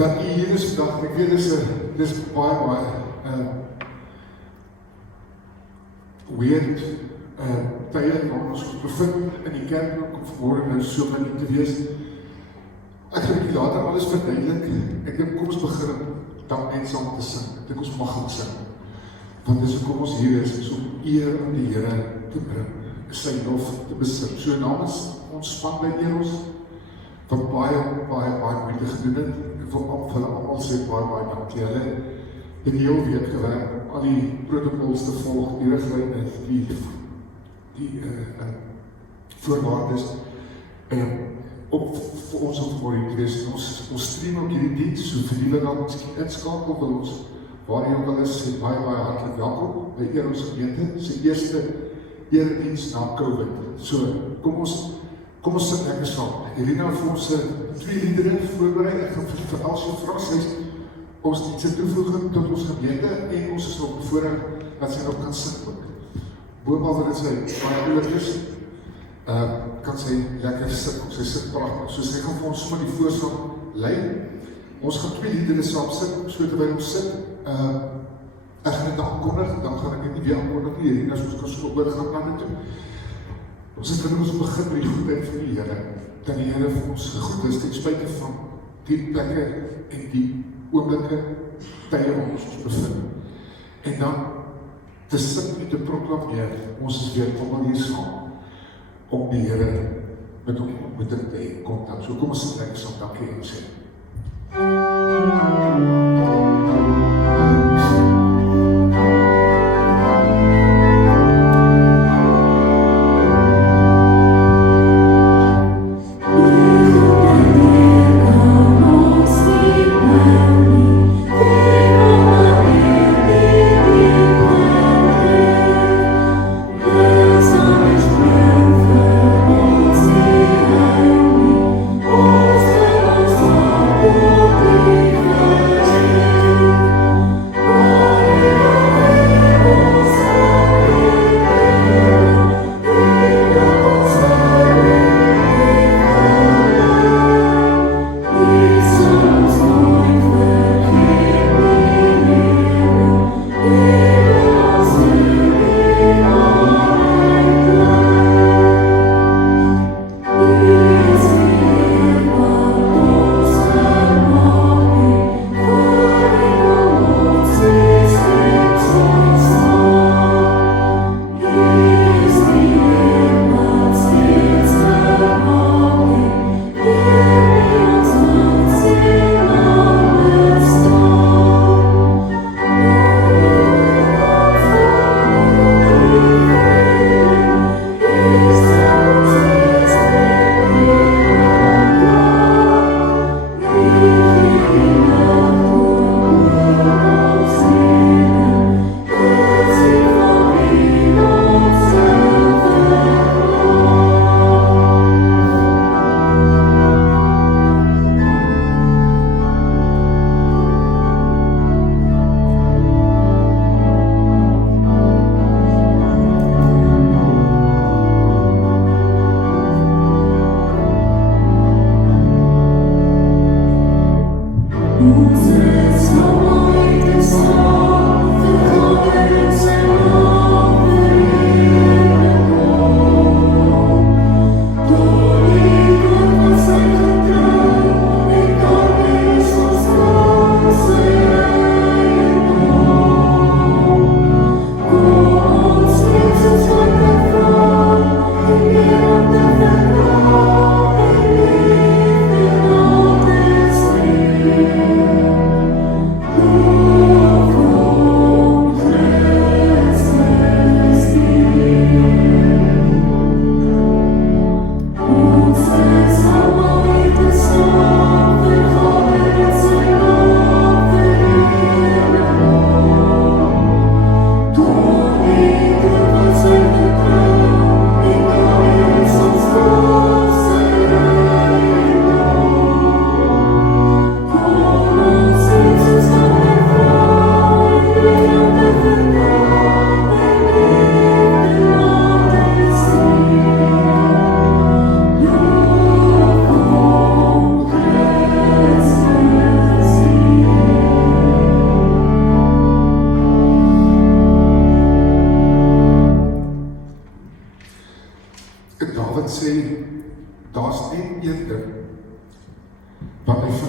dat u hier is vandag, ek weet dis baie weird tye waar ons bevind in die kerk om vanmorgen nou so min te wees. Ek gaan ek later alles verduidelik. Ek dink kom ons begin dan net saam te sing. Ek dink ons mag gaan sing. Want dis hoekom ons hier is om eer aan die Here te bring, sy lof te besing. So namens ons span by Eros, wat baie moeite gedoen het, en vir hulle allemaal sê baie dankie. Hulle het die heel week gewerk, al die protocols te volg, die riglyne, die voorwaardes, vir ons op morgen te wees. Ons stream ook hierdie diens, so vir die wat ons inskakel wil ons, waar jy ook al is, sê baie hartelijk welkom by Eros gemeente, sy eerste erediens na COVID. So, kom ons sit lekker saam. Helena het vir ons 2 liedere voorbereid, ek gaan vir Elsje vra, sy is ons iets toevoeging tot ons gemeente, en ons is nog bevoorrecht dat sy nog kan sing ook. Boonbehalve dat sy baie oulik is, kan sy lekker sit, sy sit prachtig, so sy gaan vir ons sommer die voorsang lei. Ons gaan 2 liedere saam sit, so terwyl ons sit, ek gaan dit aankondig, dan gaan ek dit nie weer aankondig nie, en as ons kan so oorgaan na dit toe. Ons het ons begin met die goedheid van die Here, dat die Here vir ons goed is, ten spyte van die plekke en die oomblikke tye waar ons bevind. En dan te sit en te proklameer, ons is weer allemaal hier saam, om die Here met hom ontmoeting te hê, kontak. So kom ons sit lekker saam, dankie en sê. Thank you.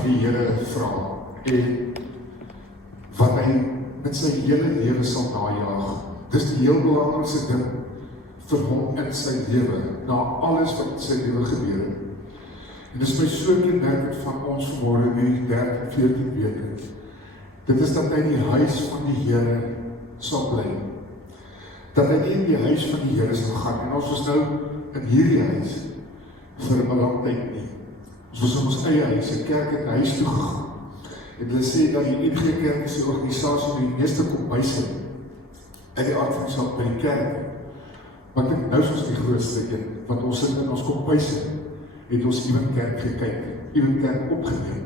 van die Here vra en wat hy met sy hele lewe sal najaag. Dis die heel belangrikste ding vir hom in sy lewe, na alles wat in sy lewe gebeur het. En dis my so kenmerk van ons vanmôre in die 13-14 weke. Dit is dat hy in die huis van die Here sal bly. Dat hy nie in die huis van die Here sal gaan. En ons is nou in hierdie huis vir 'n lang tyd nie. Ons was in ons eie huis, 'n kerk het huis toe gegaan. En hulle sê dat die NG Kerk is die organisasie met die meeste kombuise in die aard van die saak by die kerk. Want ek nou soos die grootste een, want ons sit in ons kombuise, het ons Ewen Kerk gekyk, Ewen Kerk opgeneem.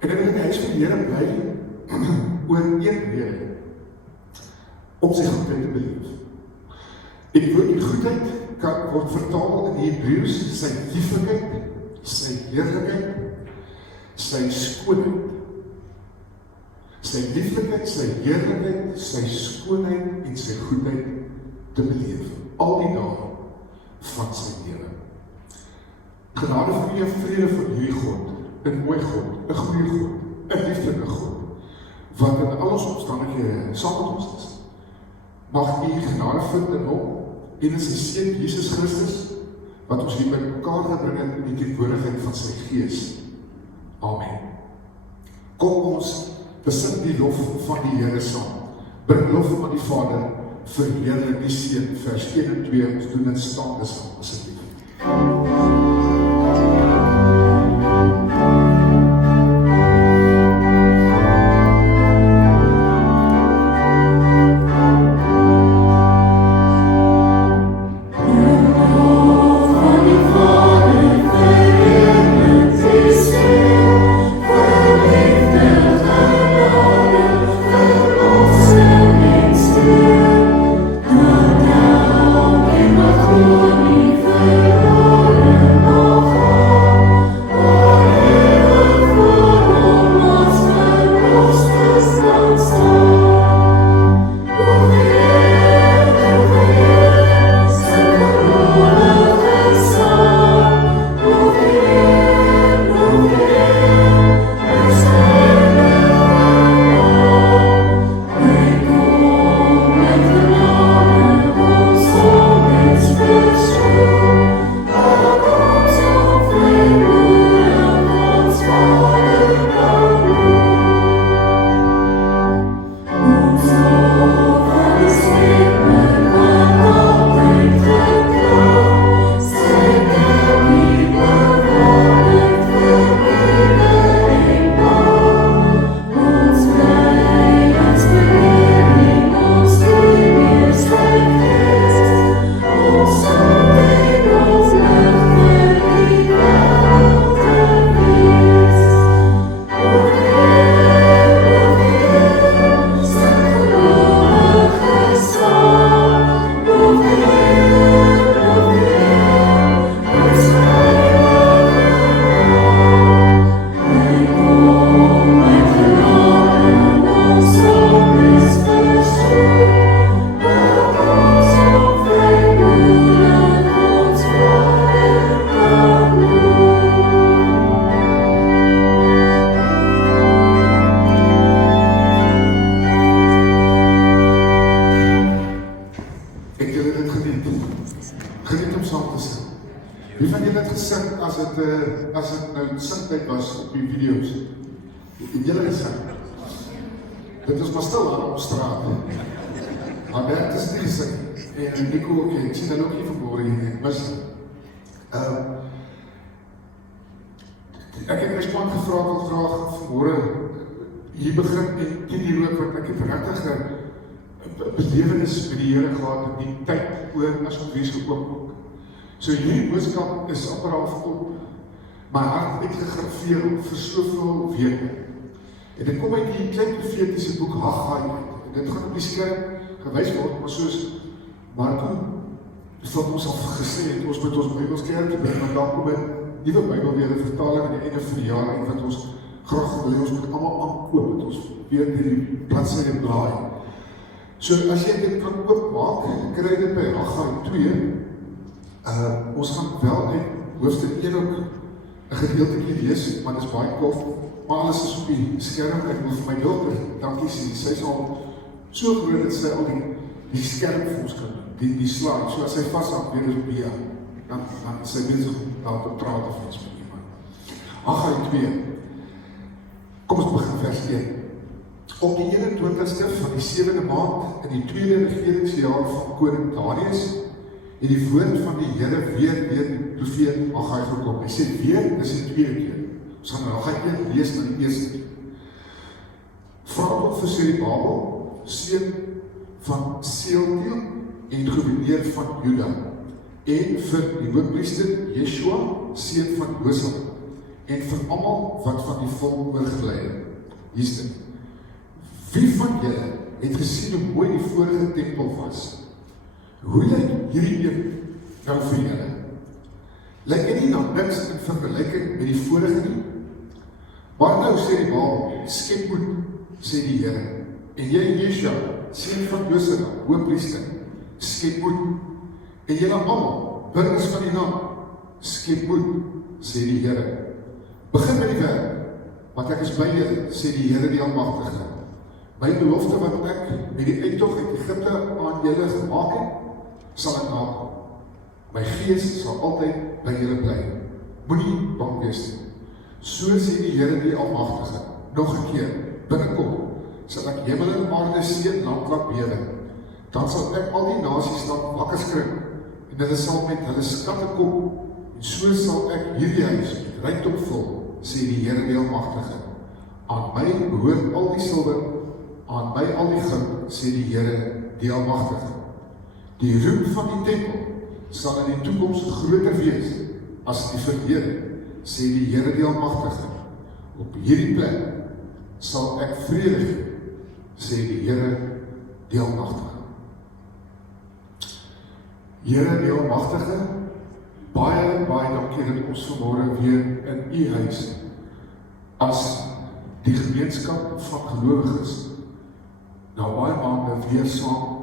En ek wil in die huis van die Here bly, oor een rede, om sy goedheid te beleef. En die woord die goedheid kan word vertaal in die Hebreëus, sy lieflikheid, sy heerlikheid, sy skoonheid. Sy lieflikheid, sy heerlikheid, sy skoonheid en sy goedheid te beleef. Al die dae van sy lewe. Genade vir u, vrede van u God, 'n mooi God, 'n goeie God, 'n lieflike God, wat in al ons omstandighede saam met ons is. Mag u genade vind in hom en in sy seun Jesus Christus, wat ons hier by mekaar gebring het in die teenwoordigheid van sy Gees. Amen. Kom ons besing die lof van die Here saam. Bring lof aan die Vader, verheerlik die Seun, vers 1 en 2, ons doen dit staande saam, asseblief. As dit nou singtyd was op die video's, en julle is dit is maar stil aan ons straat. Maar dit is nie sing, en Nico ook, ek sien dan ook nie vanmôre nie, mis. Ek het my span gevra, ek wil graag vanmôre hier begin en teen die rook, want ek het regtig 'n belewenis met die Here gehad, die tyd oor as ons wees gekoop. So hierdie boodskap is amper al op my hart uitgegraveer vir soveel weke. En dit kom uit die klein profetiese boek Haggai. Dit gaan op die skerm gewys word, maar soos Marco wat ons al gesê het, ons moet ons Bybels kerkie bring, want dan kom 'n nuwe Bybel weer 'n vertaling aan die einde van die jaar en wat ons graag wil hê ons moet almal aankoop, dat ons weer die bladsye blaai. So as jy dit kan oopmaak, kry dit by Haggai 2. Ons gaan wel uit hoofstuk 1 ook 'n gedeeltjie lees, maar dit is baie tof, maar alles is op die skerm, ek wil vir my dogter, dankie sê, sy is al so groot dat sy al die skerm vir ons kan doen, die slaai, so as sy vashak weer op die dan is sy bezig om daar te praat of iets met iemand. Haggai 2, kom ons begin vers 1. Op die 21ste van die 7de maand, in die 2de regeringsjaar van koning Darius, het die woord van die Here weer die profeet Haggai gekom. Hy sê weer, dis die tweede keer. Ons gaan Haggai 1 lees na die eerste keer. Vra tot vir Serubabel, seun van Sealtiel en gouverneur van Juda, en vir die hoofpriester Yeshua, seun van Josia, en vir almal wat van die volk oorgebly het. Hier is dit. Wie van julle het gesien hoe mooi die vorige tempel was? Hoe lyk hierdie een nou vir julle? Lyk dit nie na niks in vergelyking met die vorige nie? Maar nou sê die Baal, skep moed, sê die Here, en jy Yeshua, seun van Josia, hoofpriester, skep moed, en julle almal, burgers van die land, skep moed, sê die Here. Begin met die werk, want ek is by julle, sê die Here die Almagtige. My belofte wat ek met die uittog uit Egipte aan julle gemaak het, sal ek nakom. My gees sal altyd by julle bly. Moenie bang wees nie. So sê die Here die Almagtige. Nog 'n keer, binnekort sal ek hemel en aarde seën land laat bewe. Dan sal ek al die nasies laat wakker skrik, en hulle sal met hulle skatte kom, en so sal ek hierdie huis met rykdom vul, sê die Here die Almagtige. Aan my behoort al die silwer, aan my al die goud, sê die Here die Almagtige. Die roem van die tempel sal in die toekoms groter wees as die verlede, sê die Here die Almagtige. Op hierdie plek sal ek vrede gee, sê die Here die Almagtige. Here die Almagtige, baie dankie dat ons vanmôre weer in u huis as die gemeenskap van gelowiges na baie maande weer saam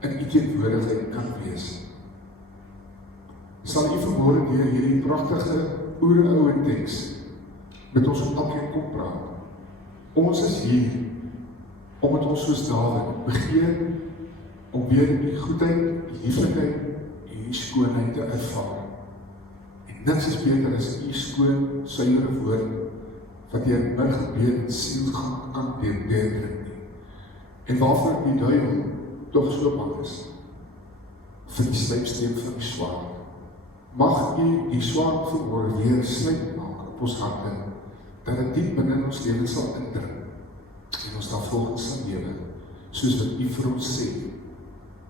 in u teenwoordigheid kan wees. Sal u vanmôre deur hierdie pragtige oeroue teks met ons op elkeen kom praat. Ons is hier omdat ons soos Dawid begeer om weer die goedheid, die lieflikheid en die skoonheid te ervaar. En niks is beter as u skoon, suiwere woord wat deur my gebed en siel kan deurdring. En waarvoor die duiwel tog so bang is, vir die slypsteen van die swaard. Mag u die swaard vanmôre weer slyp maak op ons harte, dat dit diep binne ons lewe sal indring, en ons daarvolgens sal lewe, soos wat u vir ons sê,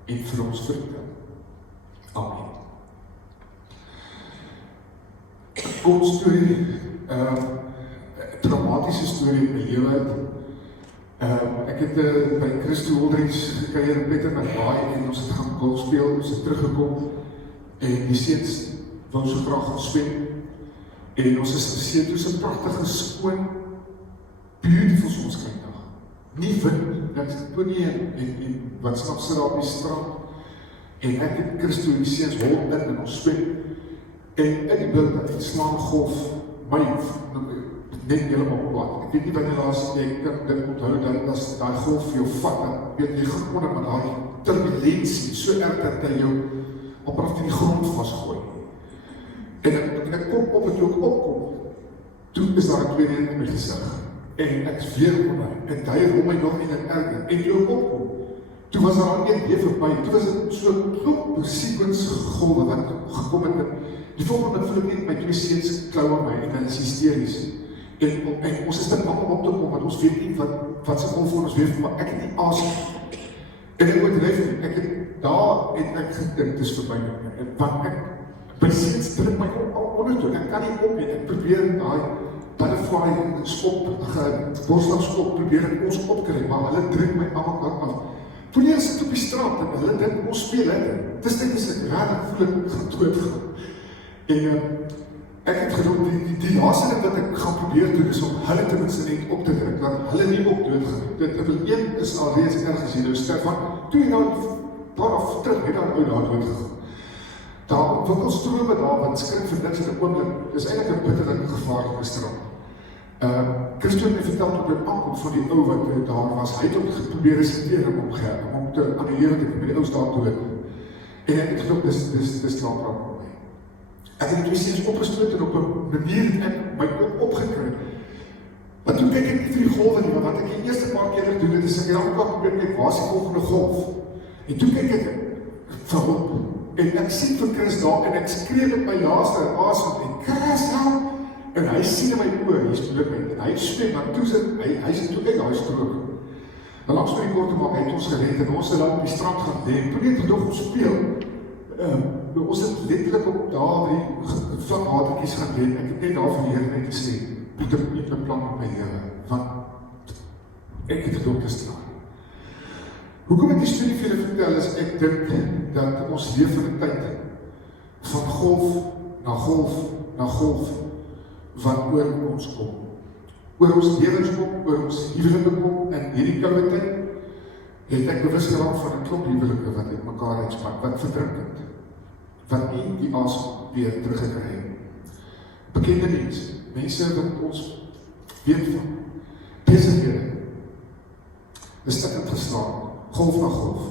en vir ons vertel. Amen. Kort storie, dramatische storie in my lewe uit. Ek het by Christo Holdries gekuier in Peter Nabaai en ons het gaan golf speel, ons het teruggekom en die seuns wou so graag gaan swem en ons is gesê toe so pragtige, skoon, beautiful sonskyndag. Nie wind nie, niks, Tony en wat snap sit daar op die strand en ek het Christo en die seuns hol in en ons swem en in die beeld het slaan golf my net helemaal plat. Ek weet nie wanneer laatst jy kan dit onthou dat as die golf vir jou vat, dan weet jy gewoon met daai turbulentie, so erg dat hy jou op die grond vastgooi. En ek kom op en toe ek opkom, toe is daar 'n tweede in my gesig. En ek is weer onder, en hy rom my nog en erger. En toe ek opkom, toe was daar een weer verby, toe was het so klop sequence gegolwe wat gekom het. Die volgende met voel ek my twee seuns klou aan my en hulle is hysteries. En ons is te bang om op te kom, want ons weet nie wat sy golf voor ons weet, maar ek het nie asem. En ek moet ref, ek het daar en ek gedink, dis vir my, want ek precies druk my onder toe, ek kan nie op nie, ek probeer die butterfly skop, borslagskop, probeer ek ons opkry, maar hulle druk my allemaal af. Toen jy sit op die straat, en hulle dink ons speel, dis dit is ek raar, ek voel ek gaan doodgaan. En ek het gedoen, die laaste ding wat ek gaan probeer doen, is om hulle tenminste net op te druk, dat hulle nie op doodgaan. Dit een is al reeds ergens hier, nou Stefan, toe jy nou paar af terug, het daar uit daar doodgegaan. Daar ontwikkel strome daar, wat skrik vir niks in 'n oomblik, dis eintlik 'n bitterlike gevaarlike stroom. Christo het my vertel op die aankom van die ou wat daar was, hy het ook geprobeer resenteer om te aan die Here te kom, die ou staan dood. En ek het gedink, dis klaarpraat met my. Ek het die twee seuns opgestoot en op 'n manier het ek my oop opgekry. Maar toe kyk ek nie vir die golwe nie, want wat ek die eerste paar keer gedoen het, is ek het elke probeer kyk, waar is die volgende golf? En toe kyk ek vir hom, en ek sien vir Chris daar, en ek skree met my laaste asem, en Chris, help! En hy sien in my oor, hy is bloedend, en hy swem, maar toe hy sit toe uit die strook. En langs vir die kort te maak, hy het ons gered, en ons het dan op die strand gaan leen, toe net gedog ons speel, ons het letterlik op daar die vlak watertjies gaan leen, ek het net daar van die Here net gesê, Pieter, niet my plan met my lewe, want ek het gedog is klaar. Hoekom ek die studie vir julle vertel is, ek dink dat ons leef in 'n tyd van golf na golf na golf, wat oor ons kom. Oor ons lewens kom, oor ons huwelike kom, en hierdie koue tyd het ek bewus geraak van 'n klomp huwelike wat uit mekaar uitspan, wat verdrink het, wat nie die asem weer teruggekry het. Bekende mense wat ons weet van, besighede, is stikkend geslaan, golf na golf.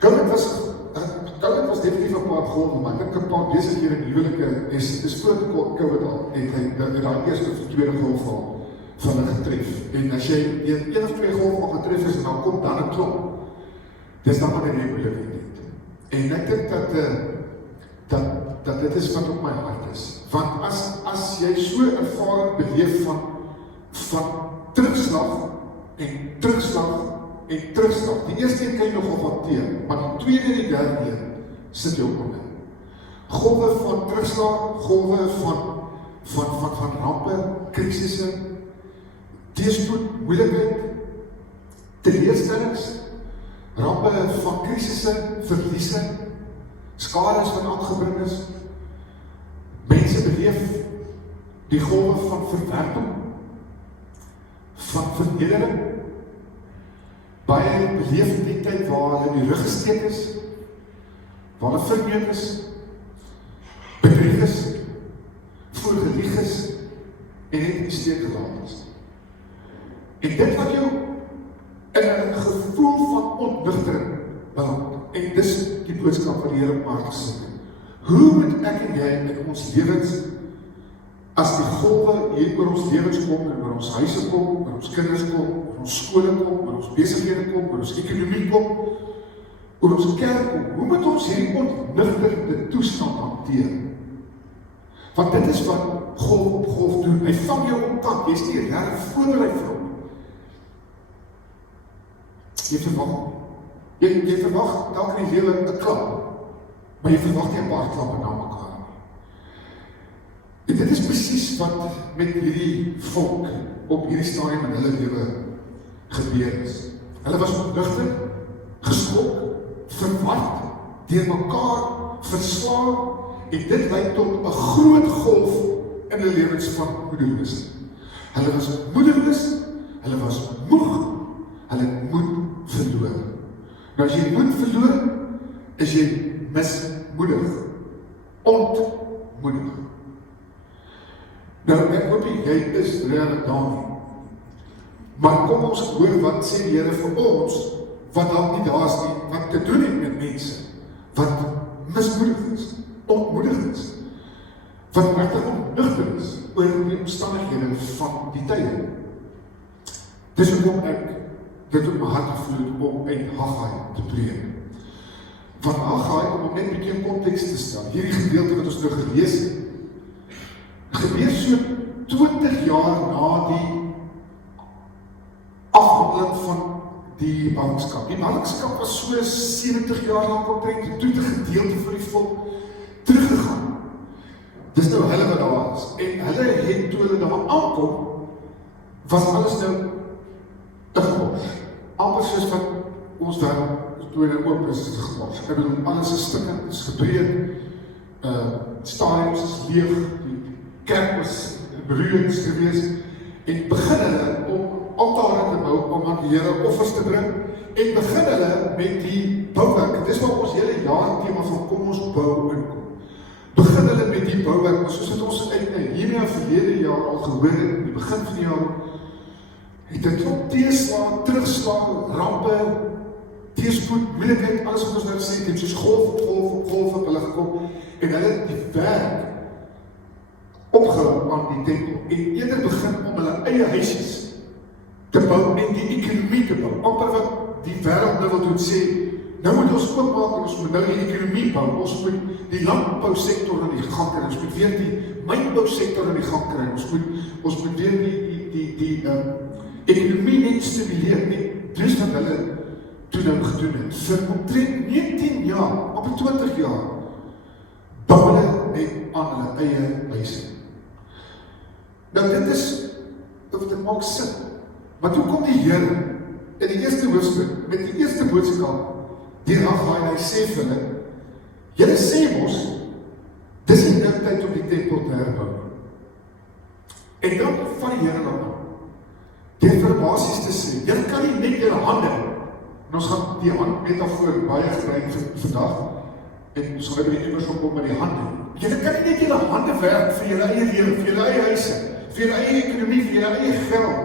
COVID was definitief 'n paar golwe, maar ek dink 'n paar besighede en huwelike is voor COVID al, het daai eerste of tweede golf al van hulle getref. En as jy een of twee golf al getref is, en dan kom dan 'n klop, dis dan maar 'n moeilikheid. En ek dink dat dit is wat op my hart is. Want as jy so ervaring beleef van terugslag en terugslag en terugslag. Die eerste keer kan jy nog hanteer, maar die tweede en die derde keer sit jy ook onder. Golwe van terugslag, golwe van rampe, krisisse, teëspoed, moeilikheid, teleurstellings, rampe van krisisse, verliese, skades wat aangebring is. Mense beleef die golwe van verwerping, van vernedering. Baie beleef die tyd waar hulle in die rug gesteek is, waar hulle verneem is, bedrieg is, voorgelieg is, en net in die steek gelaat is. En dit wat jou in 'n gevoel van ontnugtering beland, en dis die boodskap wat die Here op hart gesit het. Hoe moet ek en jy in ons lewens, as die golwe hier oor ons lewens kom, en oor ons huise kom, oor ons kinders kom, oor ons skole kom, oor ons besighede kom, oor ons ekonomie kom, oor ons kerk kom, hoe moet ons hierdie ontnugterende toestand hanteer? Want dit is wat golf op golf doen. Hy vang jou op kant, jy is nie reg voorberei vir hom. Jy verwag dalk in die lewe 'n klap, maar jy verwag nie 'n paar klappe na mekaar nie. En dit is presies wat met hierdie volk op hierdie stadium in hulle lewe gebeur is. Hulle was ontnugter, geskok, verward, deur mekaar verslaan, en dit lei tot 'n groot golf in hulle lewens van moedeloosheid. Hulle was moedeloos, hulle was moeg, hulle het moed verloor. Nou as jy moed verloor, is jy mismoedig, ontmoedig. Nou ek hoop jy is regtig daar nie. Maar kom ons hoor wat sê die Here vir ons, wat dalk nie daar is nie, wat te doen het met mense, wat mismoedig is, ontmoedig is, wat regtig ontnugter is oor die omstandighede van die tye. Dis hoekom ek dit op my hart gevoel om uit Haggai te preek. Van Haggai, om net 'n bietjie in konteks te stel, hierdie gedeelte wat ons nou gelees het, gebeur so 20 jaar na die afhandeling van die ballingskap. Die ballingskap was so 70 jaar lang omtrent, toe 'n gedeelte van die volk teruggegaan. Dis nou hulle wat daar is, en hulle het toe hulle daar aankom, was alles nou tegmors. Amper soos wat ons daar toe hulle oop is geglos. Ek bedoel, alles is stukkend, is gebreek, stadiums is leeg, die kerk was beroerend gewees, en begin hulle om altare te bou, om aan die Here offers te bring, en begin hulle met die bouwerk. Dis wat ons hele jaar tema van kom ons bou inkom. begin hulle met die bouwerk, maar soos het ons hiermee verlede jaar al gehoor het, in die begin van die jaar, het 'n klomp teeslae, terugslae, rampe, teespoed, moeilikheid, alles wat ons nou gesê het, soos golf op hulle gekom, en hulle het die werk opgehou aan die tempel, en eerder begin om hulle eie huisjes te bou, en die ekonomie te bou, amper wat die wêreld nou wil doen sê, nou moet ons oopmaak, en ons moet nou die ekonomie bou, ons moet die landbousektor aan die gang kry, ons moet weer die mynbousektor aan die gang kry, ons moet weer die ekonomie net stimuleer, dis wat hulle toe nou gedoen het, vir omtrent 19 jaar, op 20 jaar, bou hulle net aan hulle eie huise. Nou dit is, of dit maak sin, maar toe kom die Here, in die eerste hoofstuk, met die eerste boodskap, die Haggai, hy sê vir hulle, julle sê mos, dis nie nou tyd om die tempel te herbou. En dan van die Here dan, deur vir basies te sê, julle kan nie net julle hande, en ons gaan die hand metafoor baie gebruik vandag, en ons gaan by die immers opkom met die hande. Julle kan nie net julle hande werk vir julle eie lewe, vir julle eie huise, vir julle eie ekonomie, vir julle eie geld,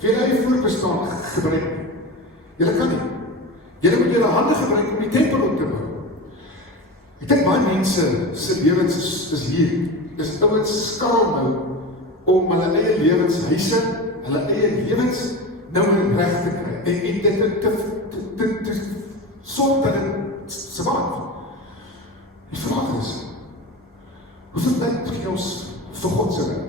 vir julle eie voorbestaan gebruik. Julle kan nie. Julle moet julle hande gebruik om die tempel op te bou. Ek dink baie mense se lewens is hier, is ouens skarrel nou om hulle eie lewenshuise, hulle eie lewens nou in reg te kry. En dit te sorg dat dit swaar. Die vraag is, hoeveel tyd gee ons vir God se werk?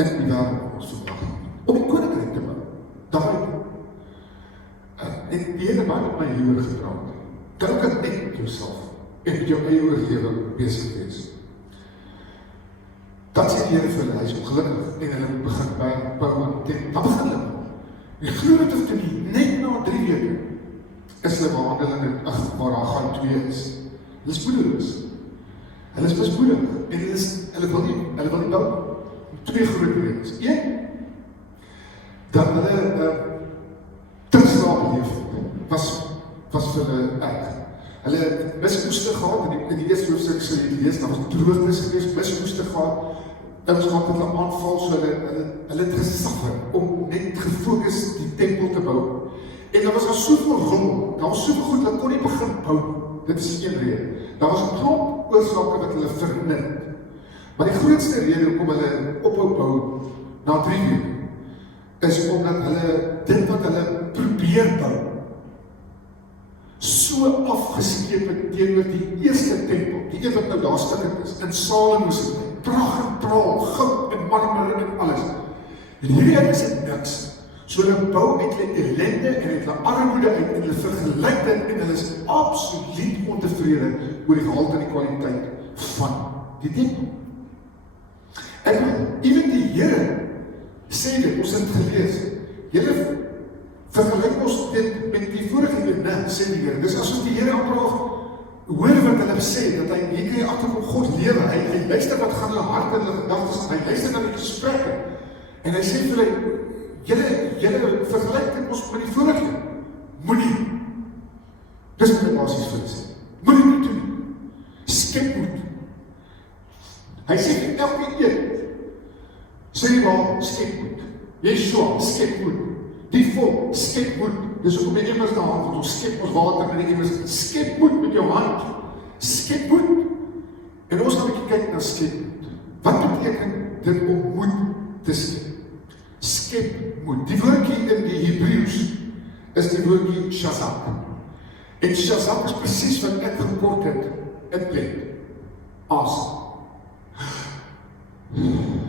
In die wêreld ons vandag, om die koninkryk te bou. Daai en die Here baie met my hieroor gepraat. Dink dit net met jouself en met jou eie oorlewing besig wees. Dat sê die Here vir hulle, hy is ongelukkig en hulle moet begin bou aan die tempel. Dan begin hulle. En glo dit of dit nie, net na 3 weke is hulle waar Haggai 2 is. Hulle is moedeloos. Hulle is mismoedig en hulle wil nie bou. 2 groot redes. 1, dat hulle terugslae beleef was vir hulle erg. Hulle het misoeste gehad, in die eerste hoofstuk sal jy lees, daar was droogtes geweest, misoeste gehad, en ons gaan hulle aanval, so hulle het gesuffer om net gefokus die tempel te bou. En daar was al soveel rommel, daar was soveel goed, hulle kon nie begin bou. Dit is een rede. Daar was 'n klomp oorsake wat hulle verhinder het. Maar die grootste rede hoekom hulle ophou bou na 3 weke, is omdat hulle dit wat hulle probeer bou, so afgeskeep het teenoor die eerste tempel, die een wat nou daar stukkend is, in Salomo se tyd, pragt en praal, goud en marmer en alles. En hierdie is dit niks. So hulle bou uit hulle ellende en uit hulle armoede uit, en hulle vergelyk dit, en hulle is absoluut ontevrede oor die gehalte en die kwaliteit van die tempel. En even die Here sê dit, ons het gelees, julle vergelyk ons dit met die vorige een, sê die Here. Dis asof die Here amper hoor wat hulle sê, dat hy hier kry agterkom God lewe, hy luister wat gaan hulle hart en hulle gedagtes, hy luister na die gesprekke, en hy sê vir hulle, julle vergelyk dit ons met die vorige, moenie, dis wat hy basies vir hulle sê, moenie nie doen, skep moed. Hy sê vir elke een, sê die waar, skep moed, Yeshua, skep moed, die volk, skep moed, dis ook om die immers te hand, want ons skep ons water en die immers, skep moed met jou hand, skep moed, en ons gaan 'n bietjie kyk na skep moed. Wat beteken dit om moed te skep? Skep moed. Die woordjie in die Hebreëus is die woordjie shazak. En shazak is presies wat ek gekort het in plek. Asem.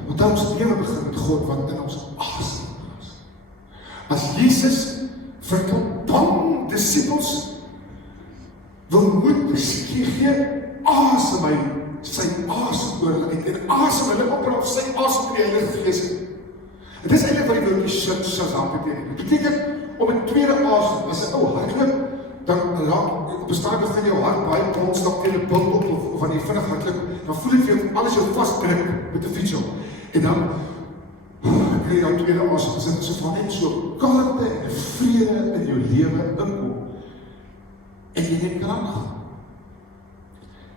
Want ons lewe begin met God wat in ons asem is. As Jesus vir die disippels wil moed gee, asem hy sy asem oor hulle uit en asem hulle op en sy asem in die Heilige Gees. Dit is eintlik wat die woordjie shazam beteken. Dit beteken om 'n tweede asem, as 'n ou hardloop, dan raak op 'n stadium begin jou hart baie konstant teen 'n punt op of wanneer jy vinnig hardloop, dan voel jy vir alles jou vasdruk met 'n fiets op. En dan kry jy jou tweede asem, dis net so van net so kalmte en vrede in jou lewe inkom. En jy net kan aangaan.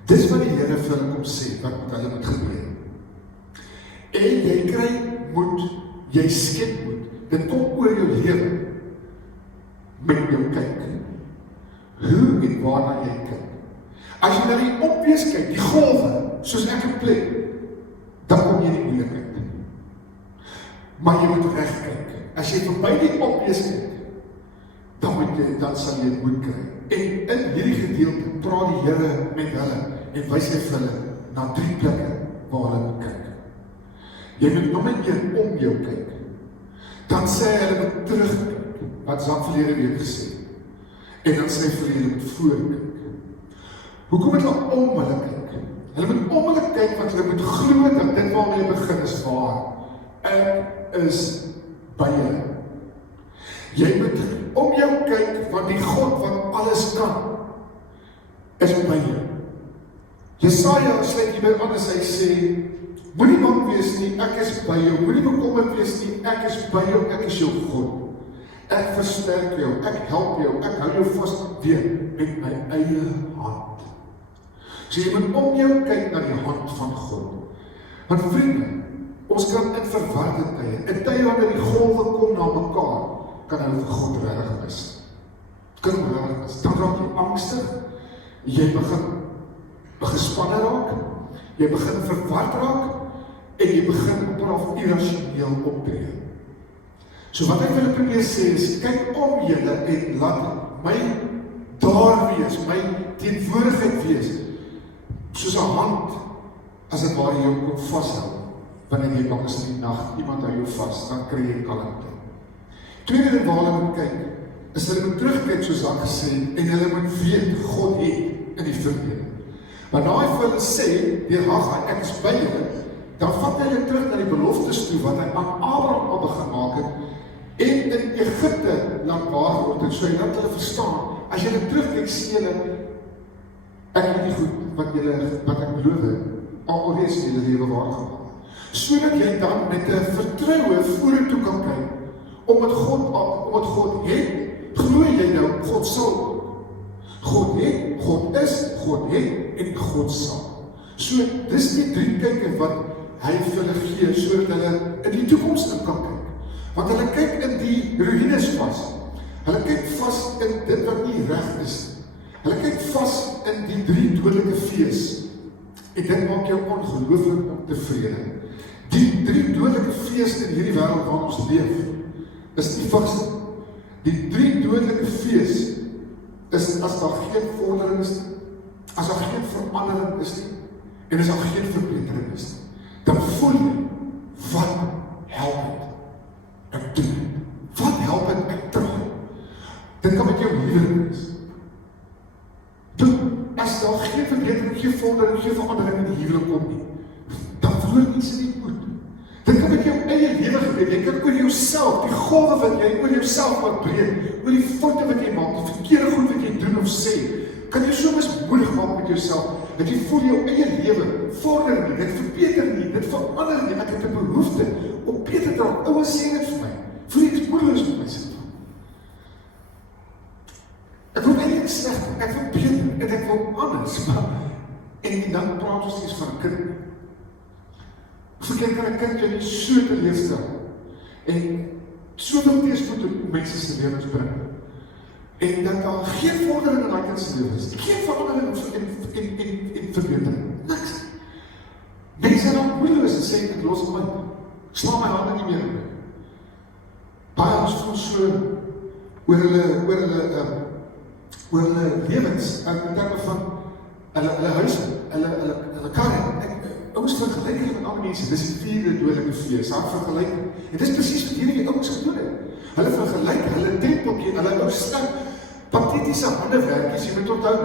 Dis wat die Here vir hulle kom sê, wat met hulle moet gebeur. En jy kry moed, jy skep moed, dit kom oor jou lewe, met jou kyk. Hoe en waarna jy kyk. As jy na die opwees kyk, die golwe, soos ek het plek, dan kom jy nie moeilikheid. Maar jy moet reg kyk. As jy verby die opwees kyk, dan sal jy moed kry. En in hierdie gedeelte praat die Here met hulle en wys hy vir hulle na 3 plekke waar hulle moet kyk. Jy moet nog net weer om jou kyk. Dan sê hy hulle moet terugkyk, wat Zak verlede week gesê. En dan sê hy vir hulle moet voorkyk. Hoekom moet hulle om hulle kyk? Hulle moet om hulle kyk, want hulle moet glo dat dit waarmee hulle begin is waar. Ek is by julle. Jy moet om jou kyk, want die God wat alles kan, is by jou. Jesaja sluit hierby aan as hy sê, moenie bang wees nie, ek is by jou. Moenie bekommerd wees nie, ek is by jou, ek is jou God. Ek versterk jou, ek help jou, ek hou jou vas weer met my eie hand. So jy moet om jou kyk na die hand van God. Want vriende, ons kan in verwarde tye, in tye wanneer die golwe kom na mekaar, kan hulle vir God regtig mis. Kan regtig mis. Dan raak jy angstig, jy begin gespanne raak, jy begin verward raak, en jy begin op irrasioneel optree. So wat ek wil probeer sê is, kyk om julle en laat my daar wees, my teenwoordigheid wees, soos 'n hand, as dit waar jy jou kom vashou, wanneer jy bang is in die nag, iemand hou jou vas, dan kry jy kalmte. Tweede ding waar hulle moet kyk, is hulle moet terugkyk soos Zak gesê, en hulle moet weet, God het in die verlede. Maar na hy vir hulle sê, deur Haggai, ek is by julle, dan vat hy hulle terug na die beloftes toe, wat hy aan Abraham al begin maak het, en in Egipte laat waar word, en so hy laat hulle verstaan, as jy hulle terugkyk, sê hulle, ek het die goed wat ek beloof het, alreeds in julle lewe waargemaak. Sodat jy dan met 'n vertroue vorentoe kan kyk, omdat God het, glo jy nou, God sal. God het, God is, God het, en God sal. So, dis die 3 kyke wat hy vir hulle gee, sodat hulle in die toekoms in kan kyk. Want hulle kyk in die ruïnes vas. Hulle kyk vas in dit wat nie reg is. Hulle kyk vas in die 3 dodelike fees. En dit maak jou ongelooflik ontevrede. Die 3 dodelike fees in hierdie wêreld waar ons leef, is nie vas. Die 3 dodelike fees is as daar geen vordering is nie, as daar geen verandering is nie, en as daar geen verbetering is nie, dan voel jy, wat help het? Ek doen het. Wat help het? Ek try. Dit kan met jou huwelik wees. As daar geen verbetering, geen vordering, geen verandering in die huwelik kom nie, dan verloor mense nie moed. Dit kan met jou eie lewe gebeur. Jy kan oor jouself, die golwe wat jy oor jouself wat breek, oor die foute wat jy maak, die verkeerde goed wat jy doen of sê, kan jy so mismoedig maak met jouself, dat jy voel jou eie lewe vorder nie, dit verbeter nie, dit verander nie, ek het 'n behoefte om beter te raak. Ouers sê dit vir my, voel jy is moedeloos met myself. Ek wil eintlik sleg, ek wil beter, en ek wil anders, maar, en dan praat ons steeds van 'n kind. Verkeer kan 'n kind jy nie so teleefstel, en soveel teëspoed op mense se lewens bring, en dat daar geen vordering in daai kind se lewe is, geen verandering en verbetering, niks. Mense raak moedeloos en sê, ek los hom uit, ek slaan my hande nie meer op. Baie ons voel so oor hulle lewens, in terme van hulle huise, hulle karre. Ouers vergelyk hulle met ander mense, dis die 4de dodelike fees, haar vergelyk, en dis presies wat hierdie ouers gedoen het. Hulle vergelyk, hulle tempeltjie, hulle ou sterk, patetiese handewerkies, jy moet onthou,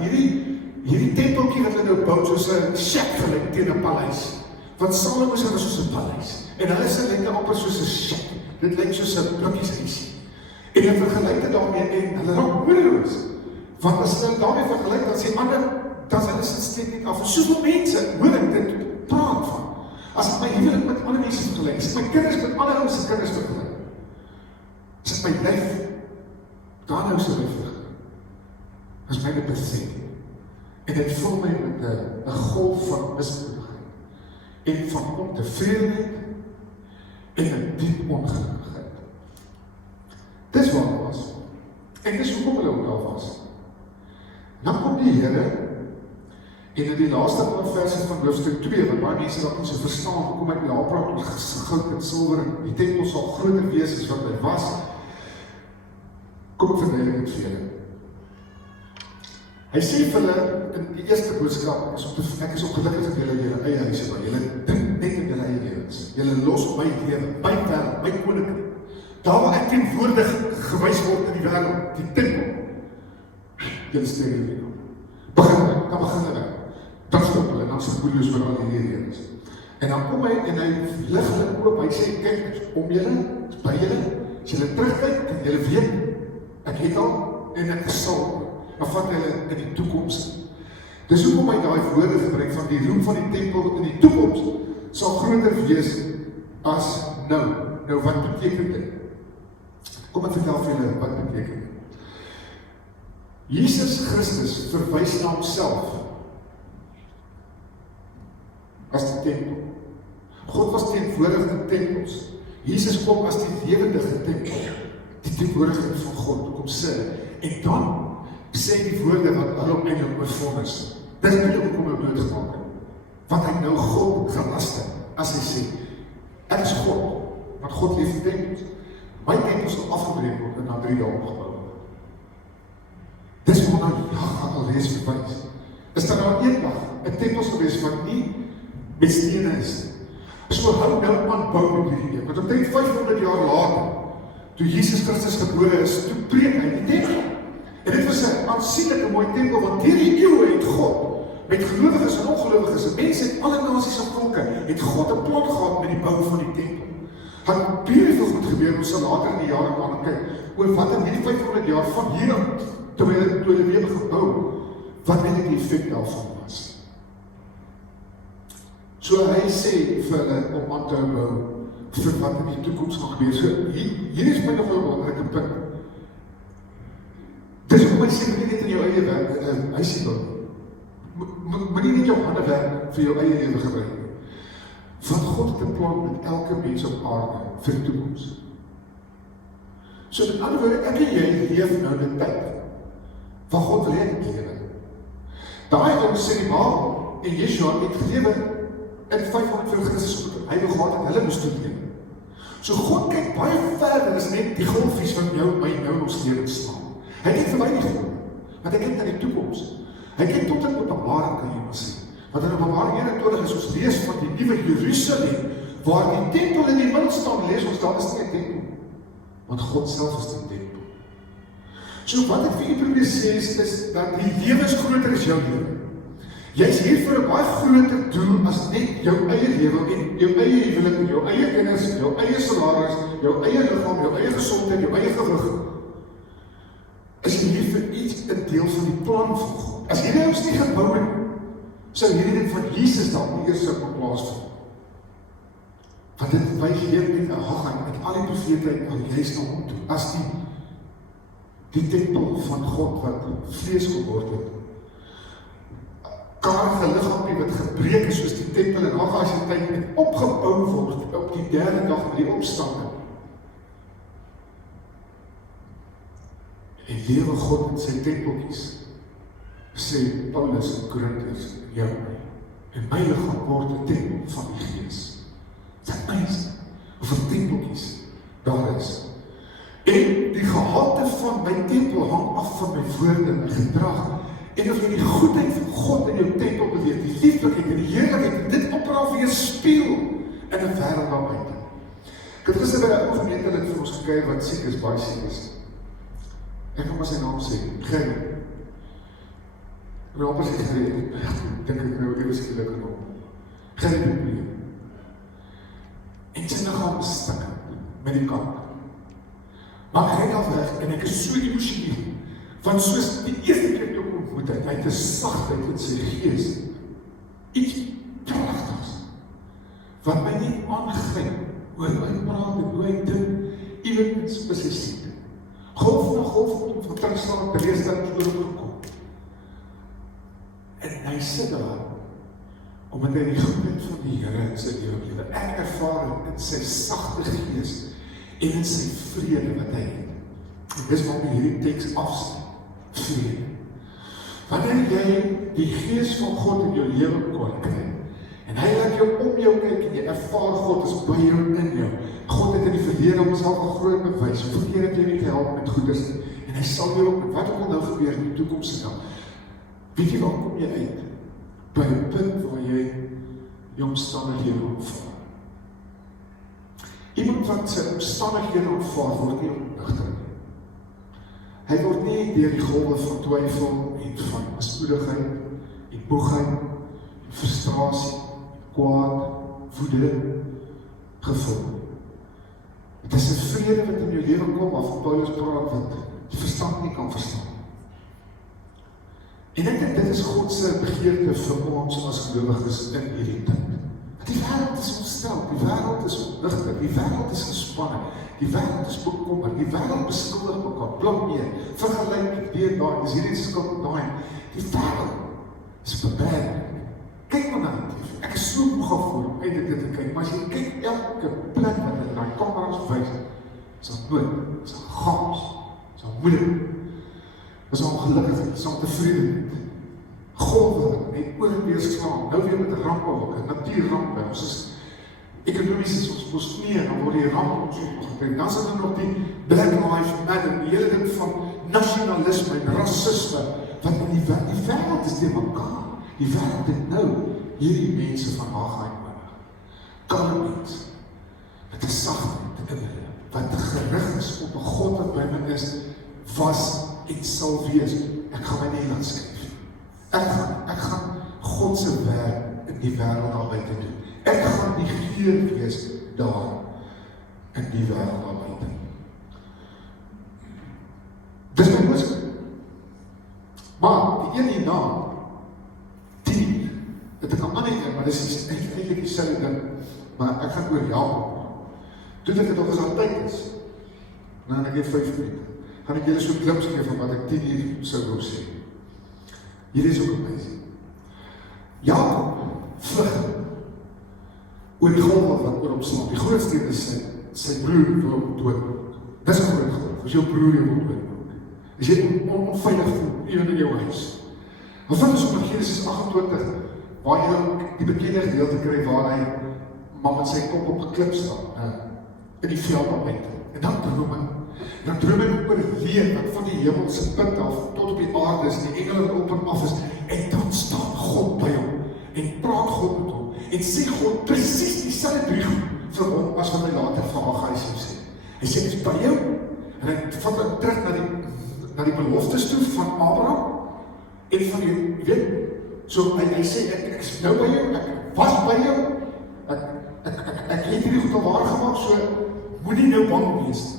hierdie tempeltjie wat hulle nou bou, soos 'n shack gelyk teen 'n paleis, want Salomo se was soos 'n paleis, en hulle se lyk amper soos 'n shack, dit lyk soos 'n blikkieshuisie, en hulle vergelyk dit daarmee, en hulle raak moedeloos, want as hulle daarmee vergelyk, dan sê ander, dan hulle sit steeds nie af. Soveel mense hoor ek dit praat van. As ek my huwelik met ander mense vergelyk, as ek my kinders met ander ouens se kinders vergelyk, as ek my lyf, dan nou se lyf vergelyk, as my dit besef. En dit vul my met 'n golf van mismoedigheid en van ontevredenheid en 'n diep ongelukkigheid. Dis waar hulle was. En dis hoekom hulle ook daar was. Dan kom die Here en in die laaste paar verse van hoofstuk 2, wat baie mense dat nie so verstaan, hoekom hy daar praat oor goud en silwer en die tempel sal groter wees as wat hy was. Kom ek verduidelik dit vir julle. Hy sê vir hulle in die eerste boodskap, ek is ongelukkig dat julle julle eie huise, maar julle dink net in julle eie lewens. Julle los my lewe, my wêreld, my koninkryk. Daar waar ek teenwoordig gewys word in die wêreld, die tempel. Julle steur julle op. Dan begin hulle. Dan stop hulle, dan sê Paulus vir al die lewens. En dan kom hy en hy lig hulle oop, hy sê, kyk, om julle, by julle, as julle terugkyk, en julle weet, ek het al, en ek sal, dan vat hulle in die toekoms. Dis hoekom hy daai woorde gebruik van die roem van die tempel in die toekoms sal groter wees as nou. Nou wat beteken dit? Kom ek vertel vir julle wat beteken dit. Jesus Christus verwys na homself as die tempel. God was teenwoordig in tempels. Jesus kom as die lewendige tempel, die teenwoordigheid van God, kom sê. En dan sê die woorde wat hulle eintlik oorvonnis. Dis eintlik hoekom hy doodgemaak het. Want hy nou God gelaste, as hy sê, ek is God, want God leef in tempels. My tempels sal afgebreek word en na 3 dae opgebou. Dis wat nou al lees verwys. Is daar nou eendag 'n tempel sal wees wat nie met stene is. So hou nou aan bou met hierdie ding. Want omtrent 500 jaar later, toe Jesus Christus gebore is, toe preek hy die tempel. En dit was 'n aansienlike mooi tempel, want deur die eeue het God, met gelowiges en ongelowiges, en mense uit alle nasies en volke, het God 'n plan gehad met die bou van die tempel. Het baie veel goed gebeur, ons sal later in die jare kan kyk, oor wat in hierdie 500 jaar van hier aan, toe hulle weer gebou, wat eintlik die effek daarvan was. So hy sê vir hulle om aan te bou, vir wat in die toekoms gaan gebeur. So hier is my nog 'n belangrike punt. Dis hoekom hy sê, moenie net in jou eie werk, hy sê wel, moenie net jou hande werk vir jou eie lewe gebruik. Want God het 'n plan met elke mens op aarde vir die toekoms. So met ander woorde, ek en jy leef nou die tyd van God wil hê ek lewe. Daai ou sê die maal en Yeshua het gelewe in 500 voor Christus, hy wil gehad het hulle moes toeneem. So God kyk baie verder as net die golfies van jou, my nou ons lewens slaan. Hy kyk vir my nie gewoon, want hy kyk na die toekoms. Hy kyk tot in Openbaring, kan jy maar sê. Want in Openbaring 21 is ons lees van die nuwe Jerusalem, waar die tempel in die middel staan, lees ons, daar is nie 'n tempel, want God self is die tempel. So wat ek vir u probeer sê is dat die lewe is groter as jou lewe. Jy is hier vir 'n baie groter doel as net jou eie lewe en jou eie huwelik, jou eie kinders, jou eie salaris, jou eie liggaam, jou eie gesondheid, jou eie gewig. Is jy hier vir iets 'n deel van die plan van God? As hierdie ons nie gebou het, sou hierdie ding van Jesus dan nie eers sou plaasvind. Want dit wys hier met 'n Haggai, met al die profete al juist na hom toe, as die tempel van God wat vlees geword het. Karige liggaampie wat gebreek is soos die tempel in Haggai se tyd en opgebou word op die 3de dag met die opstanding. En lewe God in sy tempeltjies, sê Paulus in Korintiërs, jou en my liggaam word 'n tempel van die Gees. Dit is amazing, hoeveel tempeltjies daar is. En die gehalte van my tempel hang af van my woorde, my gedrag. En of jy die goedheid van God in jou tempel beleef, die lieflikheid en die heerlikheid, dit operaal weer speel in 'n wêreld daar buite. Ek het gister by 'n ou gemeentelid vir ons gekuier wat siek is, baie siek is. Ek gaan maar sy naam sê, Gerrie. En op as ek Gerrie, dink ek nou ewe skielik genoem. Gerrie probleem. En sy liggaam is stikken met die kanker. Maar ek ry af weg en ek is so emosioneel. Want soos die eerste keer toe ontmoet het, hy het 'n sagtheid in sy gees. Iets pragtigs. Wat my nie aangryp oor hoe hy praat en hoe hy dink, iemand spesifiek. Golf na golf om van terugslaan te lees dat ons oor gekom. hy sit daar, omdat hy die goedheid van die Here in sy lewe lewe. Ek ervaar het in sy sagte gees en in sy vrede wat hy het. En dis waarom hierdie teks afsluit. Vrede. Wanneer jy die gees van God in jou lewe kon kry, en hy laat jou om jou kyk en jy ervaar God is by jou in jou. God het in die verlede homself al groot bewys. Hoeveel keer het jy nie gehelp met goeders nie? En hy sal jou ook met wat ook al nou gebeur in die toekoms dan. Weet jy waar kom jy uit? By 'n punt waar jy jou omstandighede aanvaar. Iemand wat sy omstandighede aanvaar word nie ontnigter nie. Hy word nie deur die golwe van twyfel en van mismoedigheid en moegheid en frustrasie, kwaad, woede gevul. Het is 'n vrede wat in jou lewe kom waarvan Paulus praat wat die verstand nie kan verstaan. En ek dink dit is God se begeerte vir ons as gelowiges in hierdie tyd. Die wêreld is ontstel, die wêreld is ontnigter, die wêreld is gespanne, die wêreld is bekommerd, die wêreld beskuldig mekaar, blameer, vergelyk, weer daar, is hierdie skuld daai. Die wêreld is beperk. Kyk maar na dit. Ek is so moeg voor om uit dit te kyk, maar as jy kyk elke plek wat in daai kameras wys, is daar nood, is daar chaos, is daar moeilik, is daar ongelukkig, is daar tevredenheid. Golwe en oor weer slaan, nou weer met rampe ook, natuurrampe, ons is ekonomies ons mos nie, dan word die rampe ons opgekryk, dan sit er nog die Black Lives Matter, die hele ding van nasionalisme en racisme, wat in die wêreld is die mekaar, die wêreld het nou hierdie mense van Haggai nodig, kalme mense, met 'n sagtheid in hulle, wat gerig is op 'n God wat by my is, was en sal wees, ek gaan my nie laat skryf. Ek gaan God se werk in die wêreld daar buite doen. Ek gaan die geur wees daar in die wêreld daar buite. Dis my boodskap. Maar die een hierna, dit kan ander een, maar dit is eintlik dieselfde ding, maar ek gaan oor Jakob. Toen ek het al gesal tyd is, nou ek het 5 minute, gaan ek julle so klips gee van wat ek 10 uur sou wou sê. Hierdie is ook amazing. Jakob vlug oor die golwe wat oor hom slaap. Die grootste is sy broer wil hom doodmaak. Dis 'n groot golf, as jou broer jou wil doodmaak. As jy onveilig voel, even in jou huis. Maar wat is op Genesis 28, waar jy die bekende gedeelte kry waar hy maar met sy kop op 'n klip staan, in die veld daar buite. En dan droom hy. Dan droom hy oor 'n leer wat van die hemelse punt af tot op die aarde is, en die engele op en af is, en dan staan God by hom, en praat God met hom, en sê God presies dieselfde brief vir hom, as wat hy later van Haggai sou sê. Hy sê, dit is by jou, en hy vat hom terug na die beloftes toe van Abraham, en van die, weet, so hy sê, ek is nou by jou, ek was by jou, ek het hierdie goed al waar gemaak, so moet nie nou bang wees.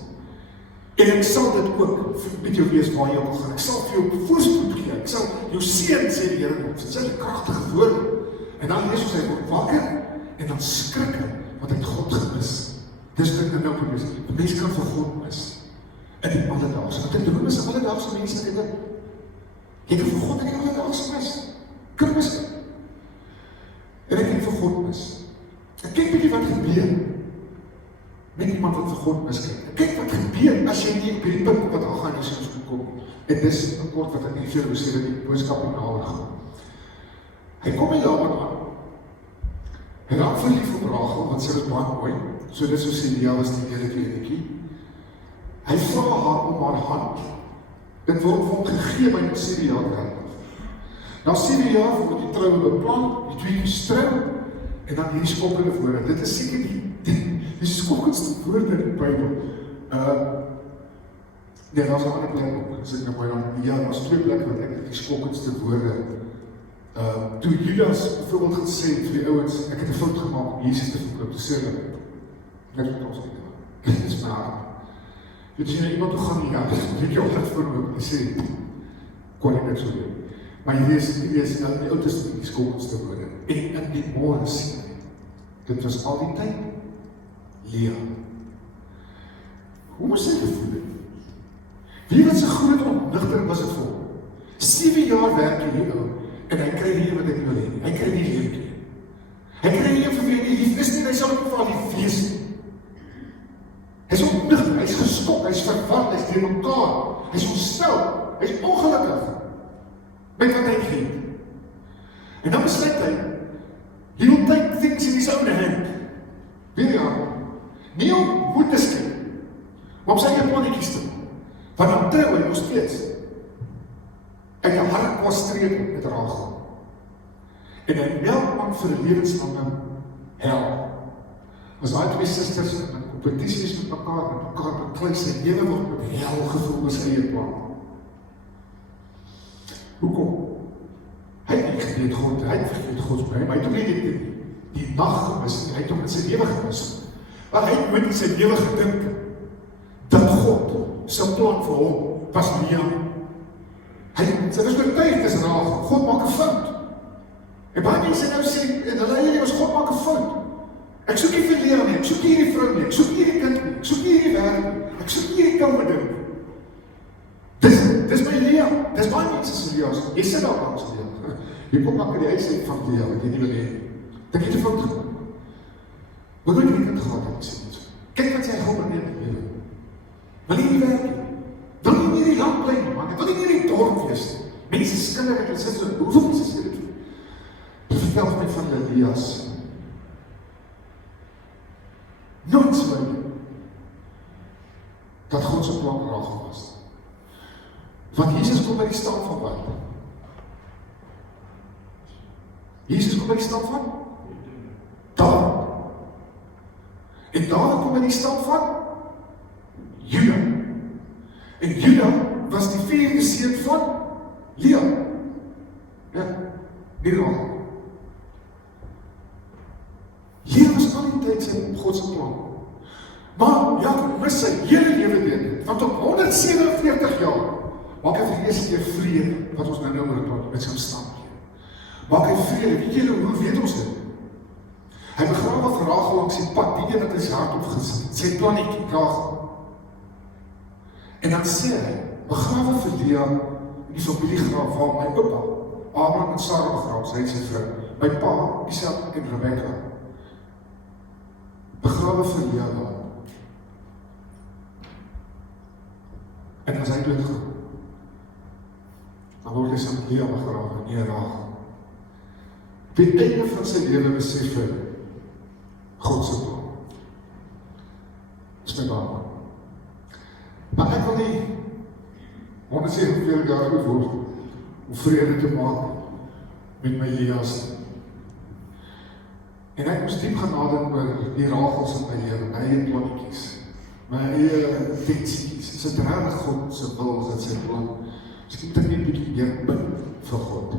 En ek sal dit ook met jou wees waar jy ook gaan. Ek sal vir jou voorspoed gee, ek sal jou seën, sê die Here, dit is 'n kragtige woord. En dan lees ons hy word wakker, en dan skrik hy, want hy het God gemis. Dis wat ek nou probeer sê, die mens kan vir God mis, in die alledaagse, want die droom is 'n alledaagse menslike ding. Jy kan vir God in die alledaagse mis, kan mis. En ek kan vir God mis. Ek kyk bietjie wat gebeur, met iemand wat vir God miskyk. Kyk wat gebeur as jy nie op hierdie punt wat Haggai nie soms kom. En dis 'n kort wat ek nie vir julle sê dat die boodskap nie nader gaan. Hy kom by Laban aan. Hy raak verlief op Rachel, want sy was baie mooi. So dis so sê die jaar was die eerlike enetjie. Hy vra haar om haar hand. Dit word vir hom gegee by 7 jaar oud. Na 7 jaar word die troue beplan, die twee gestrou, en dan hierdie skokkende woorde. Dit is seker die skokkendste woorde in die Bybel. Nee, daar is 'n ander plek ook. As ek nou mooi dan, ja, daar is 2 plekke wat ek die skokkendste woorde. Toe Judas byvoorbeeld gesê vir die ouens, ek het 'n fout gemaak om Jesus te verkoop, te sê hulle, niks met ons nie doen. Dit is my hart. Jy sien nou iemand toe gaan nie, ja, dit jy altyd voor hom, en sê, kon ek dit so doen. Maar jy lees in die Ou Testament die skokkendste woorde. En in die môre sien hy, dit was al die tyd, Lea. Hoe moes hy gevoel het? Wie wat sy groot ontnigtering was het vir hom? 7 jaar werk in die ou, en hy kry die wat ek wil hê. Hy kry die lewe. Hy kry die vir wie hy lief is nie, hy sal ook vir die fees nie. Hy is onnuchter, hy is geskok, hy is verward, hy is deur mekaar, hy is ontstel, hy is ongelukkig met wat hy geet. En dan besluit hy, he will take things in his own hand. Weer ja, nie om moed te skep, maar om sy plannetjies te maak. Want dan trou hy nog steeds uit die hart was streep met Rachel. En hy meld man vir die lewenslange hel. As daai twee sisters in competities met mekaar beklei, sy lewe word met hel gevul as eie plan. Hoekom? Hy het nie geweet God, hy het vergeet Gods by, maar hy het ook nie die nacht gemis, hy het ook in sy lewe gemis. Maar hy het met in sy lewe gedink, dat God sy plan vir hom was Lia. Sy was oortuig is Rachel, God maak 'n fout. En baie mense nou sê, en hulle hele was God maak 'n fout. Ek soek nie vir Lia nie, ek soek nie die vrou nie, ek soek nie die kind nie, ek soek nie die werk nie, ek soek nie die koude ding. Dis my Lia, dis baie mense se Lia's, jy sit daar langs Lia. Jy kom maar by die huis uit van Lia, wat jy nie wil hê. Dink jy te fout gegaan? Wat moet jy die kind gehad het, sê nie. Kyk wat sy gaan neem in die lewe. Wil jy nie werk nie? Wil jy nie die land bly nie, man? Wil jy nie die dorp wees nie? Mense skille wat hulle sit so, hoeveel mense sê dit? Dit vertel my van Elias. Nooit so dat God se plan Rachel was. Want Jesus kom by die stand van wat? Jesus kom by die stand van? David. En David kom by die stand van? Juda. En Juda was die vierde seun van Lia. Ja, nie Rachel. Lia was al die tyd sy Godse plan. Maar Jakob mis sy hele lewe deur, want op 147 jaar maak hy vir die eerste keer vrede, wat ons nou oor praat, met sy omstandighede. Maak hy vrede, weet julle, hoe weet ons dit? Hy begrawe vir Rachel langs die pad, die een wat hy sy hart opgesit, sy plannetjie, Rachel. En dan sê hy, begrawe vir Lia in die familiegraaf waar my opa, Abraham en Sarah begrawe, sy en sy vrou, my pa, Isaac en Rebecca. Begrawe vir Lia daar. En as hy doodgaan, dan word hy saam met Lia begrawe, nie Rachel. Op die einde van sy lewe besef hy, God se plan. Dis my baan. Maar ek wil nie 147 jaar oud word om vrede te maak met my Lia's. En ek moes diep genadink oor die Rachels in my lewe, my eie plannetjies, my eie intensies. Is dit regtig God se wil, is dit sy plan? Miskien moet ek net 'n bietjie meer bid vir God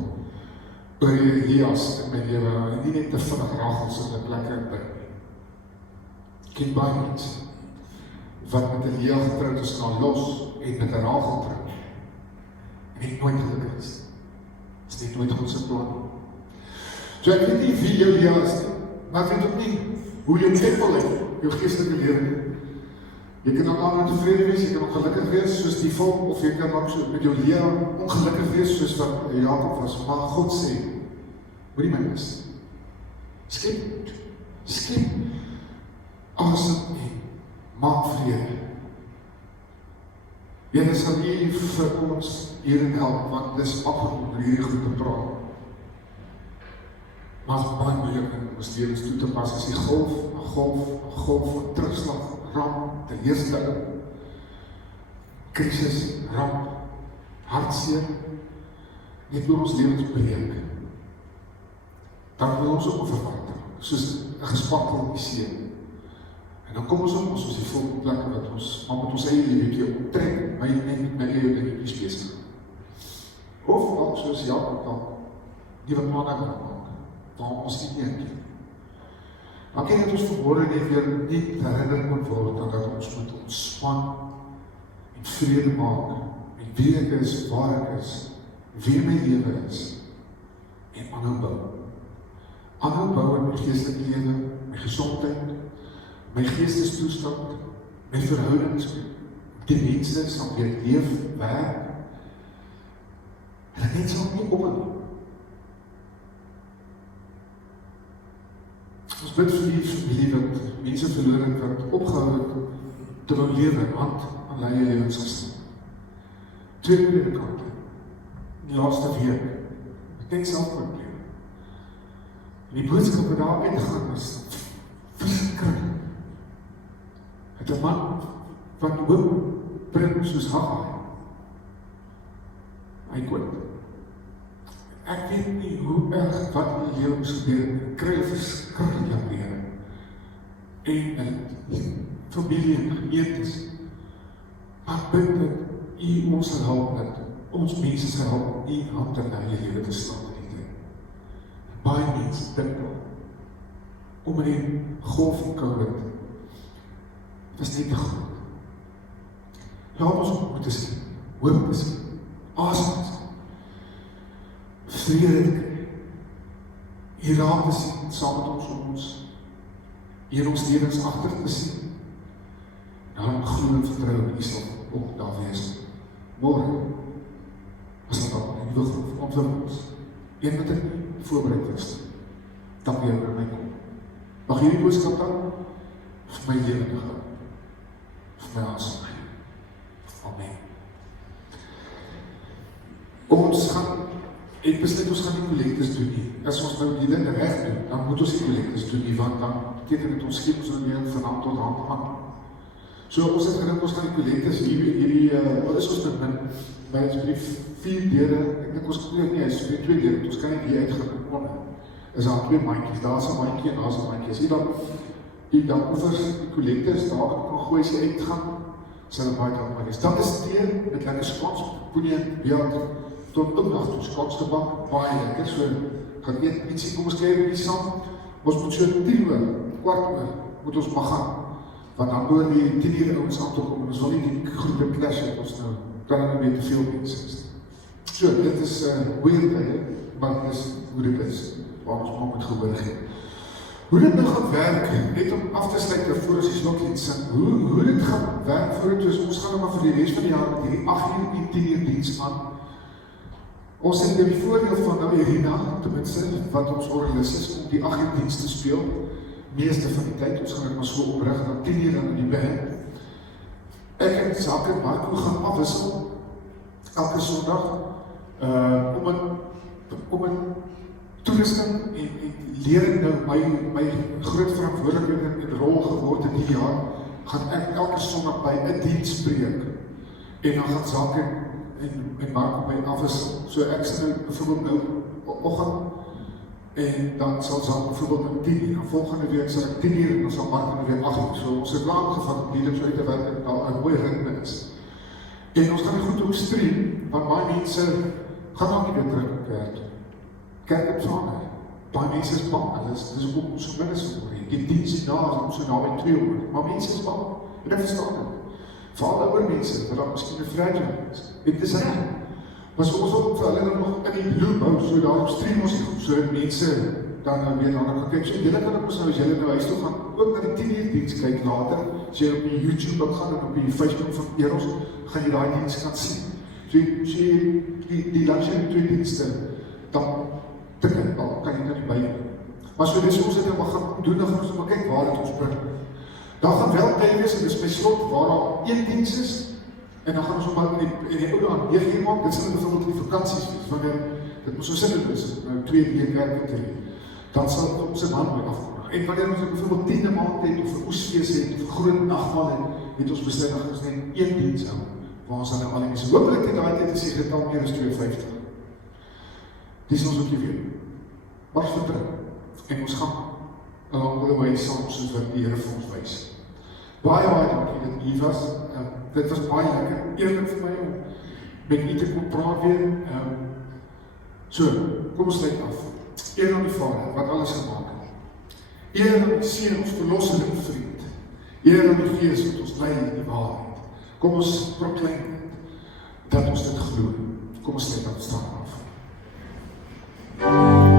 oor die Lia's in my lewe, en nie net te vinnig Rachels in 'n plek inbring. Ek ken baie mense wat met 'n Lia getroud is, gaan los en met 'n Rachel trou. En het nooit gelukkig is. Is net nooit God se plan. So ek weet nie wie jou Lia is nie, maar ek weet ook nie hoe jou tempel is, jou geestelike lewe nie. Jy kan ook aan tevrede wees, jy kan ook gelukkig wees soos die volk, of jy kan ook so met jou Lia ongelukkig wees soos wat Jakob was. Maar God sê, moet nie my mis. Skep asem en maak vrede. Here sal U vir ons hierin help, want dit is maklik om oor hierdie goed te praat. Maar het is baie moeilik om ons lewens toe te pas as die golf van terugslag, ramp, teleurstelling, krisis, ramp, hartseer, net oor ons lewens breek. Dan wil ons ook verward, soos 'n gespattelde see. En dan kom ons op, soos die volgende plekke wat ons, maar met ons eie lewe optrek, my eie dingetjies besig. Of ook soos Jakob dan, die wat planne kan maak, waar ons nie een keer. Maar ken het ons vanmorgen net weer nie herinner moet word, dat ons moet ontspan en vrede maak, en wie ek is, waar ek is, wie my lewe is, en aanhou bou. Aanhou bou in my geestelike lewe, my gesondheid, my geestestoestand, my verhoudings, die mense sal weer leef, werk, en dit sal nie ophou. Ons bid vir die familie wat mense verloor het, wat opgehou het te wil lewe, hand aan leie lewens gestaan. Twee predikante, die laaste week, ek denk selfprobleem. En die boodskap wat daar uitgaan is, verskrik. Het 'n man wat hoop bring soos Haggai. Hy kon. Ek weet nie hoe erg wat in die lewe moes gebeur, ek kry 'n verskriklike jammer. En familie en gemeentes, maar bid dat U ons sal help, dat ons mense sal help, U hand in die lewe te slaan in die tyd. Baie mense dink om in die golf van COVID, dit is nie te groot. Laat ons op te sien, hoop te sien, asem te sien, vrede te kry, hier raak te sien, saam met ons om ons, hier ons lewens agter te sien, daarom glo en vertrou en U sal ook daar wees. Morgen, as dit dan die nuwe groep ontwikkel ons, een wat ek nie voorbereid is, dan weer by my kom. Mag hierdie boodskap dan vir my lewe gaan, vir my asem. Amen. Ons gaan, ek besluit ons gaan die kollektes doen nie. As ons nou die ding reg doen, dan moet ons die kollektes doen nie, want dan beteken dit ons skep ons nou weer van hand tot hand aan. So ons het gedink, ons gaan die kollektes wat is ons by ons brief 4 deure, ek dink ons kan nie, is so 2 deure, ons kan nie die uitgegaan kon. Is daar 2 mandjies, daar is 'n mandjie en daar is 'n mandjie. As jy dan oevers die kollektes daar kan gooi as jy uitgaan, sal het baie dankbaar wees. Dan is tee met lekker skons, poenie, beeld, tot opdag toe skons gebak, baie lekker, so gaan eet ietsie, kom ons kry die saam, ons moet so 10 uur, kwart uur, moet ons mag gaan, want dan door die 10 uur ouens aan te kom, ons wil nie die groepe clash het ons nou, kan er nie te veel mense is. So, dit is goeie tye, maar dit is hoe dit is, waar ons maar moet gehoor gee. Hoe dit nou gaan werk, net om af te sluit voor ons die sloklied sing, hoe dit gaan werk voor het, ons gaan nou maar vir die rest van die jaar met die 8 uur en 10 uur dienst aan. Ons het die voordeel van nou Irina, tenminste, wat ons organis is, om die 8 uur dienst te speel, meeste van die tyd, ons gaan het maar so oprig, dan 10 uur in die band. Ek en Zak en Marco gaan afwissel, elke sondag, om een toerusting en lering nou my groot verantwoordelikheid en rol geword in die jaar, gaan ek elke sondag by 'n diens preek, en dan gaan Zak en Marco by afwissel. So ek sal nou bijvoorbeeld nou oggend, en dan sal Zak bijvoorbeeld om 10 uur, en volgende week sal ek 10 uur, en dan sal Marco weer 8 uur. So ons het lang gevat om die so uit te werk, en daar 'n mooi ritme is. En ons gaan die goed ook stream, want baie mense gaan ook nie weer terug kerk. Kerk het verander. Baie mense is bang, hulle is ook so min as oor. Die dienst daar is so naby 200, maar mense is bang, en dit verstaan het. Vooral ouer mense, wat dan miskien 'n vryheid is. Dit is reg. Maar so ons ook vir hulle nog in die loop hou, so daarom stream ons die goed, so dat mense dan weer dan kan kyk. So julle kan ook nou, as julle nou huis toe gaan, ook na die 10 uur diens kyk later, as jy op die YouTube ook gaan, en op die Facebook van Eros, gaan jy daai diens kan sien. So die luister in 2 dienste, dan tikken, dan kan jy nou nie by. Maar so dis ons het nou maar gaan doen, dan gaan ons maar kyk waar het ons bring. Dan gaan wel tyd wees, en dis my slot, waar al 1 diens is, en dan gaan ons ook maar in die oude aan 9 uur maak, dit sal bijvoorbeeld die vakanties wees, wanneer dit moet so sin is, nou 2 uur werk te hê, dan sal ons in hand mee afkom. En wanneer ons bijvoorbeeld 10e maand het, of 'n oesfees het, of 'n groot nagmaal het ons besluit, dan gaan ons net 1 diens hou, waar ons dan nou al die mense, hoopelik in daai tyd is die getal meer as 52. Die is ons ook nie weet. Maar vertrou, en ons gaan along the way saam soos wat die Here vir ons wys. Baie dankie dat u was. Dit was baie lekker, eerlik vir my om met u te kon praat weer. So, kom ons sluit af. Eer aan die Vader, wat alles gemaak het. Eer aan die Seun, ons verlosser en vriend. Eer aan die Gees, wat ons lei in die waarheid. Kom ons proclaim dat ons dit glo. Kom ons sluit af, staan af. Hear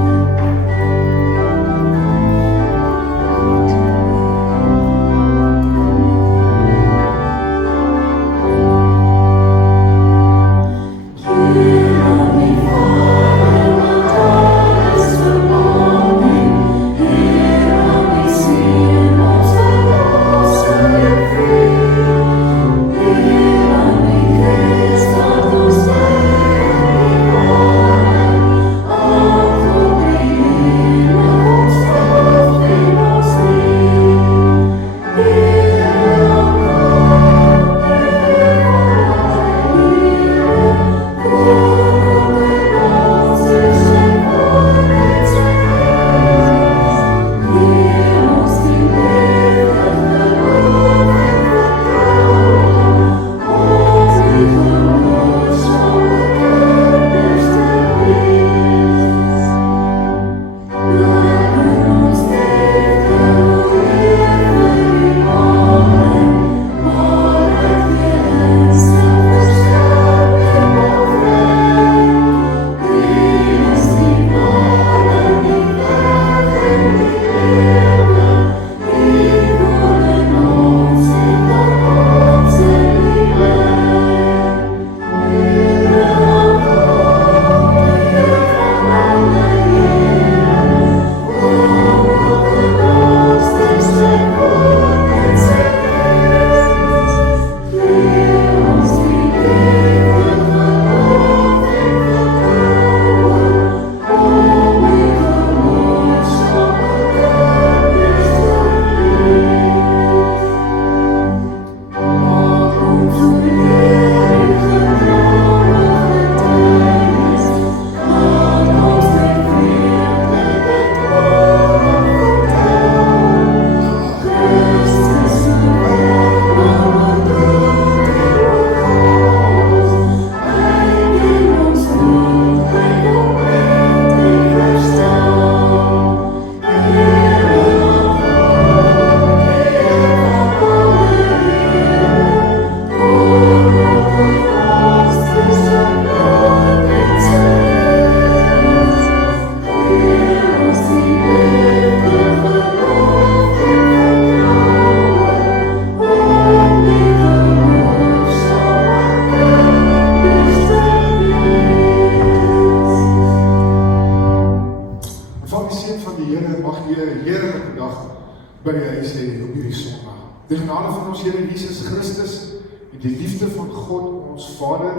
ons Here Jesus Christus en die liefde van God, ons Vader,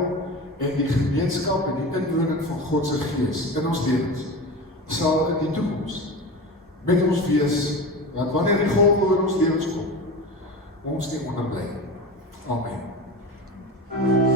en die gemeenskap en die inwoning van God se Gees in ons lewens, sal in die toekoms met ons wees, dat wanneer die golwe oor ons lewens kom, ons nie onderbly. Amen.